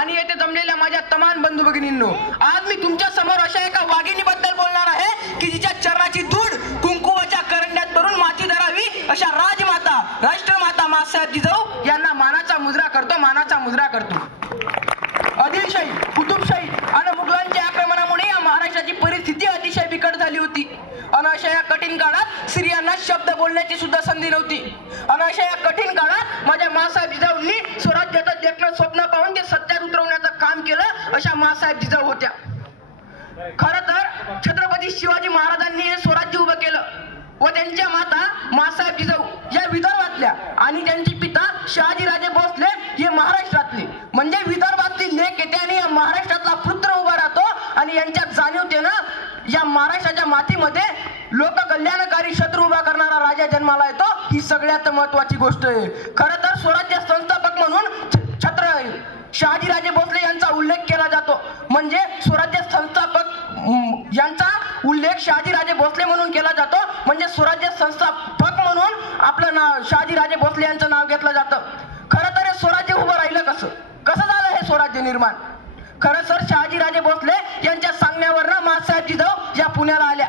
आणि येथे जमलेल्या माझ्या तमाम बंधू भगिनींनो, आज मी तुमच्या समोर अशा एका वाघिणीबद्दल बोलणार आहे की जिच्या चरणाची धूळ कुंकुवाच्या करंड्यात भरून माती धरावी अशा राजमाता राष्ट्रमाता मासाहेब जिजाऊ यांना मानाचा मुजरा करतो. आदिलशाही, कुतुबशाही आणि मुघलांच्या आक्रमणामुळे या महाराष्ट्राची परिस्थिती अतिशय बिकट झाली होती. आणि अशा या कठीण काळात स्त्रियांना शब्द बोलण्याची सुद्धा संधी नव्हती. आणि अशा या कठीण काळात माझ्या मासाहेब जिजाऊंनी स्वराज्याचं देखणं स्वप्न पाहून ते सत्यात उतरवण्याचं काम केलं अशा मासाहेब जिजाऊ होत्या. खरं तर छत्रपती शिवाजी महाराजांनी हे स्वराज्य उभं केलं व त्यांच्या माता मासाहेब जिजाऊ या विदर्भातल्या आणि त्यांचे पिता शहाजीराजे भोसले हे महाराष्ट्रातले, म्हणजे विदर्भातली लेक येते आणि या महाराष्ट्रातला पुत्र उभा राहतो आणि यांच्यात जाणीवतेनं या महाराष्ट्राच्या मातीमध्ये लोककल्याणकारी शत्रू उभा करणारा राजा जन्माला येतो. ही सगळ्यात महत्वाची गोष्ट आहे. खरं तर स्वराज्य संस्थापक म्हणून शहाजीराजे भोसले यांचा उल्लेख केला जातो. म्हणजे स्वराज्य संस्थापक यांचा उल्लेख शहाजीराजे भोसले म्हणून केला जातो. म्हणजे स्वराज्य संस्थापक म्हणून आपलं नाव शहाजीराजे भोसले यांचं नाव घेतलं जातं. खरं तर हे स्वराज्य उभं राहिलं कसं झालं हे स्वराज्य निर्माण? खरं सर शहाजीराजे भोसले यांच्या सांगण्यावरनं मासाहेब जिजाऊ या पुण्याला आल्या.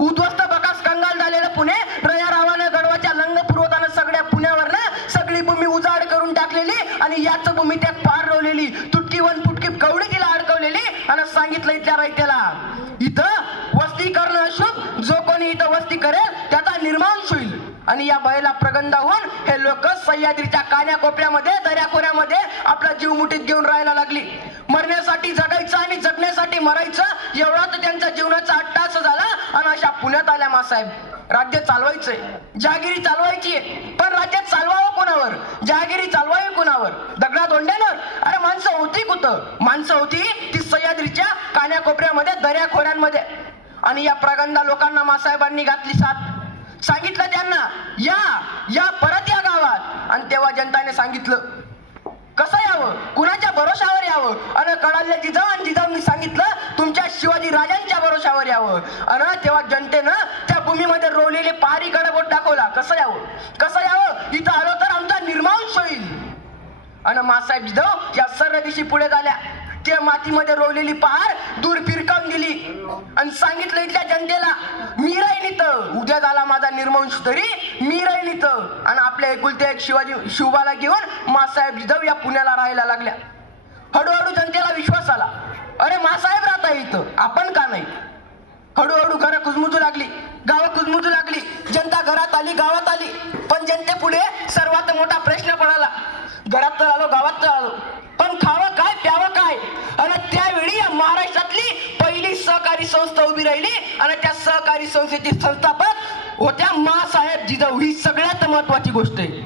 उद्ध्वस्त बकास कंगाल झालेलं पुणे रया रावानं गडवाच्या लंग पुरवताना सगळ्या पुण्यावरनं सगळी भूमी उजाड करून टाकलेली आणि याच भूमी त्यात पार रोवलेली, तुटकी वन फुटकी कवडी तिला अडकवलेली आणि सांगितलं इथल्या रयतेला इथं वस्ती करणं अशुभ, जो कोणी इथं वस्ती करेल त्याचा निर्मांश होईल. आणि या बळेला प्रगंड होऊन हे लोक सह्याद्रीच्या कान्याकोपऱ्यामध्ये दर्याखोऱ्यामध्ये आपला जीव मुठीत घेऊन राहायला लागली. मरण्यासाठी जगायचं आणि जगण्यासाठी मरायचं एवढा तर त्यांच्या जीवनाचा अट्टास झाला. आणि अशा पुण्यात आल्या मासाहेब. राज्य चालवायचंय, जहागिरी चालवायची आहे, पण राज्य चालवावं कोणावर? जहागिरी चालवावी कोणावर? दगडा दोंड्यावर? अरे माणसं होती कुठं? माणसं होती ती सह्याद्रीच्या कान्याकोपऱ्यामध्ये दर्याखोऱ्यांमध्ये. आणि या प्रगंडा लोकांना मासाहेबांनी घातली साथ. सांगितलं त्यांना या परत या गावात. आणि तेव्हा जनताने सांगितलं कसं यावं, कुणाच्या भरोशावर यावं? आणि कळाल्या जिजाऊ आणि जिजाऊंनी सांगितलं तुमच्या शिवाजी राजांच्या भरोशावर यावं. आणि तेव्हा जनतेनं त्या भूमीमध्ये रोवलेले पहारीकडे बोट दाखवला. कसं यावं? इथं आलो तर आमचा निर्मांश होईल. आणि मासाहेब जिजाऊ या सर्व दिवशी पुढे झाल्या. त्या मातीमध्ये रोवलेली पहार दूर फिरकावून दिली आणि सांगितलं इथल्या जनतेला मी राहीन इथं. उद्या झाला माझा निर्वंश तरी मी राहीन इथं. आणि आपल्या एकुलते एक शिवबाला घेऊन मासाहेब जिजाऊ या पुण्याला राहायला लागल्या. हळूहळू जनतेला विश्वास आला, अरे मासाहेब राहता इथं, आपण का नाही? हळूहळू घरं कुजमुजू लागली, गावं कुजमुजू लागली. जनता घरात आली, गावात आली. पण जनतेपुढे सर्वात मोठा प्रश्न पडला. घरात तर आलो, गावात तर आलो, पण खावं काय, प्यावं काय? आणि त्यावेळी या महाराष्ट्रातली पहिली सहकारी संस्था उभी राहिली आणि त्या सहकारी संस्थेची संस्थापक होत्या मासाहेब जिजाऊ. ही सगळ्यात महत्वाची गोष्ट आहे.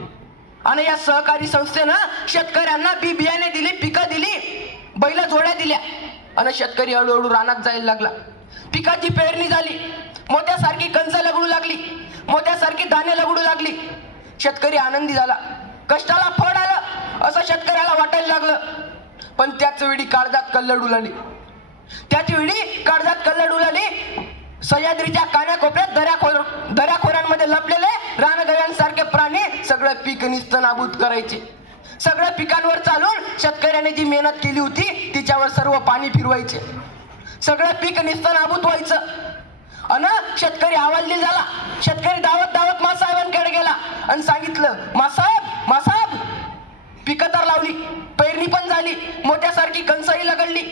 आणि या सहकारी संस्थेनं शेतकऱ्यांना बी बियाणे दिली, पिकं दिली, बैल जोड्या दिल्या. आणि शेतकरी हळूहळू रानात जायला लागला. पिकाची पेरणी झाली, मोत्यासारखी कंच लगडू लागली, मोत्यासारखी दाणे लगडू लागली. शेतकरी आनंदी झाला, कष्टाला फळ आलं असं शेतकऱ्याला वाटायला लागलं. पण त्याच वेळी काळजात कल्लड उलाली. सह्याद्रीच्या कान्याकोपऱ्यात दर्याखोऱ्यांमध्ये लपलेले रानगव्यांसारखे प्राणी सगळं पीक निस्तनाबूत करायचे. सगळ्या पिकांवर चालून शेतकऱ्याने जी मेहनत केली होती तिच्यावर सर्व पाणी फिरवायचे. सगळं पीक निस्तनाबूत व्हायचं. अन शेतकरी हवालदिल झाला. शेतकरी धावत मासाहेबांकडे गेला आणि सांगितलं, मासाहेब पिकं तर लावली, पेरणी पण झाली, मोत्यासारखी कंसही लगडली,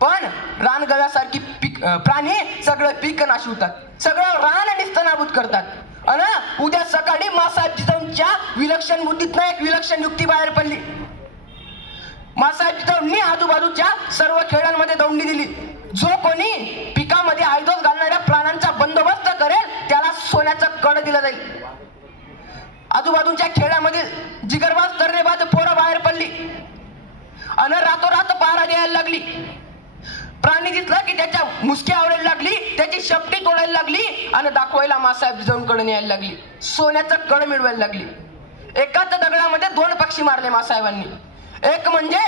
पण रानगव्यासारखी प्राणी सगळं पीक नाशवतात, सगळं रान निस्तनाबूत करतात. अन उद्या सकाळी मासाहेब जिजाऊंच्या विलक्षण बुद्धीतनं एक विलक्षण युक्ती बाहेर पडली. मासाहेब जिजाऊंनी आजूबाजूच्या सर्व खेड्यांमध्ये दौंडी दिली. जो कोणी पिकामध्ये आयदोस घालणाऱ्या प्राण्यांचा बंदोबस्त करेल त्याला सोन्याचं कड दिलं जाईल. आजूबाजूच्या खेड्यामध्ये जिगरबाज तर्रेबाज पोरं बाहेर पडली आणि रातोरात पहारा द्यायला लागली. प्राणी दिसला की त्याच्या मुसकी आवडायला लागली, त्याची शेपटी तोडायला लागली आणि दाखवायला मासाहेब जिजाऊंकडे न्यायला लागली. सोन्याचं कड मिळवायला लागली. एकाच दगडामध्ये दोन पक्षी मारले मासाहेबांनी. एक म्हणजे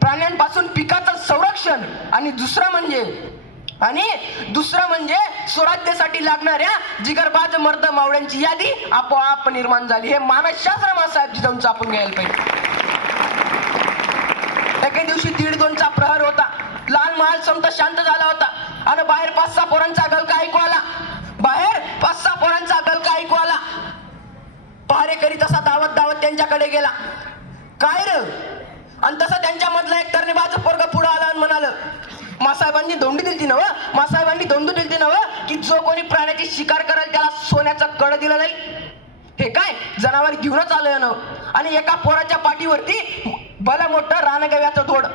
प्राण्यांपासून पिकाचं संरक्षण आणि दुसरं म्हणजे स्वराज्यासाठी लागणाऱ्या जिगरबाज मर्द मावळ्यांची यादी आपोआप निर्माण झाली. हे मानसशास्त्र मासाहेब जिजाऊंचं आपण घ्यायला पाहिजे. एके दिवशी 1:30-2चा प्रहर होता. लाल महाल समता शांत झाला होता आणि बाहेर 5-6 पोरांचा गलका ऐकू आला. बाहेर 5-6 पोरांचा गलका ऐकू आला. पहारेकरी तसा धावत धावत त्यांच्याकडे गेला. काय र? आणि तसं त्यांच्या मधला एक तरणीबाज पोरगा पुढे आला आणि म्हणाल, मासाहेबांनी दोंडी दिलती नव, मासाहेबांनी दोंडी दिलती नव, की जो कोणी प्राण्याची शिकार करेल त्याला सोन्याचं कड दिलं जाईल. हे काय जनावर घेऊनच आलंय ना. आणि एका पोराच्या पाठीवरती भलं मोठं रानगव्याचं धोड.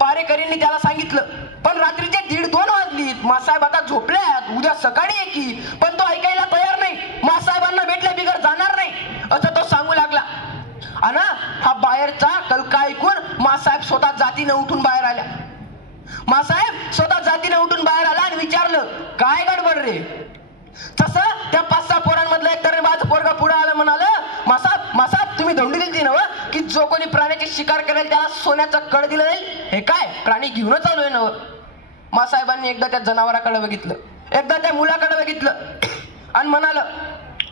पारेकरींनी त्याला सांगितलं, पण रात्रीचे 1:30-2 वाजली, मासाहेब आता झोपल्यात, उद्या सकाळी ये की. पण तो ऐकायला तयार नाही. मासाहेबांना भेटल्या बिगर जाणार नाही असं तो सांगू लागला. आणि हा बाहेरचा कलका ऐकून मासाहेब स्वतः जातीनं उठून बाहेर आल्या. मासाहेब स्वतः जातीनं उठून बाहेर आला आणि विचारलं, काय गडबड रे? तसं त्या 5-6 पोरांमधलं एक तरणीबाज पोरगा पुढे आलं, म्हणाल, मासाहेब तुम्ही धोंडी दिली नव, की जो कोणी प्राण्याची शिकार करेल त्याला सोन्याचं कड दिलं जाईल. हे काय प्राणी घेऊनच आलोय नव. मासाहेबांनी एकदा त्या जनावराकडे बघितलं, एकदा त्या मुलाकडे बघितलं आणि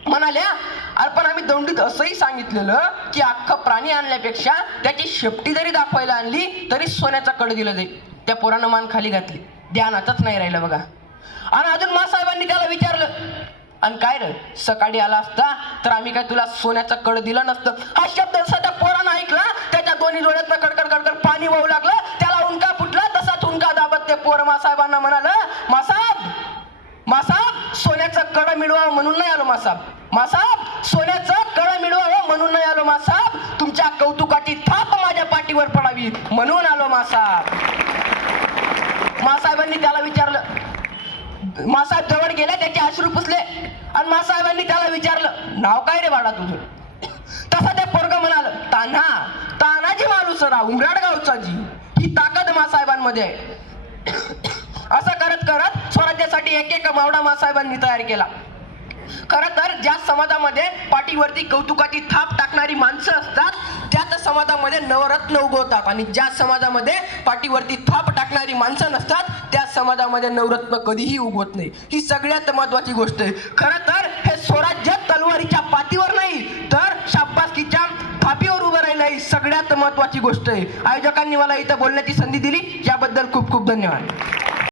म्हणाल्या, अरे पण आम्ही दौंडीत असंही सांगितलेलं की अख्खं प्राणी आणल्यापेक्षा त्याची शेपटी जरी दाखवायला आणली तरी सोन्याचा कड दिलं जाईल. त्या पोरानं मान खाली घातली, ध्यानातच नाही राहिलं बघा. आणि अजून मासाहेबांनी त्याला विचारलं, आणि काय रे, सकाळी आला असता तर आम्ही काय तुला सोन्याचं कड दिलं नसतं. हा शब्द जसा त्या पोरानं ऐकला, त्याच्या दोन्ही डोळ्यातनं कडकड कडकड पाणी वाहू लागलं. त्याला उंका फुटला. तसाच उंका दाबत ते पोर मासाहेबांना म्हणाल, मासाहेब सोन्याचं कड मिळवावं म्हणून नाही आलो मासाहेब सोन्याचं कड मिळवावं म्हणून नाही आलो मासाहेब, तुमच्या कौतुकाची थाप माझ्या पाठीवर पडावी म्हणून आलो मासाहेब. मासाहेबांनी त्याला विचारलं, मासाहेब जवळ गेले, त्याचे अश्रू पुसले आणि मासाहेबांनी त्याला विचारलं, नाव काय रे बाळा तुझं? तसा ते पोरगं म्हणाल, तानाजी मालुसराव उमराड गावचा जी. ही ताकद मासाहेबांमध्ये आहे. असं करत करत स्वराज्यासाठी एक मावडा मासाहेबांनी तयार केला. खरं तर ज्या समाजामध्ये पाठीवरती कौतुकाची थाप टाकणारी माणसं असतात त्याच समाजामध्ये नवरत्न उगवतात. आणि ज्या समाजामध्ये पाठीवरती थाप टाकणारी माणसं नसतात त्या समाजामध्ये नवरत्न कधीही उगवत नाही. ही सगळ्यात महत्वाची गोष्ट आहे. खरं तर हे स्वराज्य तलवारीच्या पाठीवर नाही तर शाबासकीच्या थापीवर उभं राहिलं ही सगळ्यात महत्वाची गोष्ट आहे. आयोजकांनी मला इथं बोलण्याची संधी दिली याबद्दल खूप खूप धन्यवाद.